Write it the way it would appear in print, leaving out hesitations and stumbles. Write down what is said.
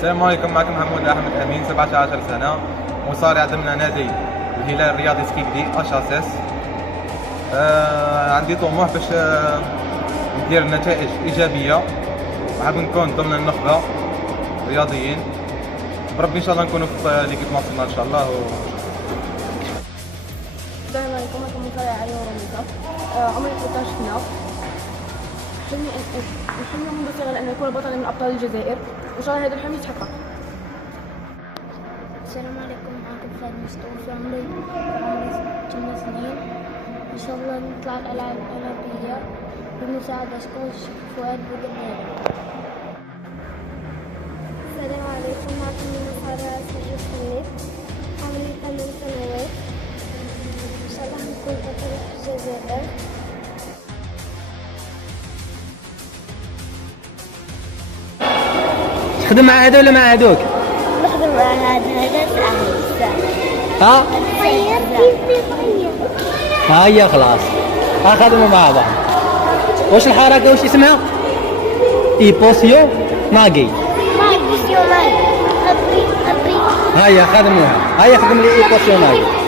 السلام عليكم، معكم محمود احمد امين، 17 سنه، مصارع ضمن نادي الهلال الرياضي سكيكدي اشاسس. عندي طموح باش ندير نتائج ايجابيه، وحاب نكون ضمن النخبه رياضيين بربي، ان شاء الله نكونوا في ليكيب ناسيونال ان شاء الله. السلام عليكم، معكم مصارع علي ورميزة. عمري 13 سنة. حلمي منذ صغري أن أكون بطلا من أبطال الجزائر، وإن شاء الله هذا الحلم يتحقق. السلام عليكم، معكم فهد مصطفى. عمري 8 سنين. إن شاء الله نطلع الألعاب الأولمبية بمساعدة كوتش فؤاد بوجبالي. السلام عليكم، معكم مصارع سجل حميد. عمري 8 سنوات. إن شاء الله نكون بطل في الجزائر. تخدم مع هذا ولا مع هذوك؟ نخدم مع هذا ساعة. ها؟ صغير ها هي خلاص، ها خدموا مع بعض. واش الحركة واش اسمها؟ ايبوسيو ناقي. ما يبوسيو ماي. ها هي خدموها، ها هي خدم لي ايبوسيو ناقي.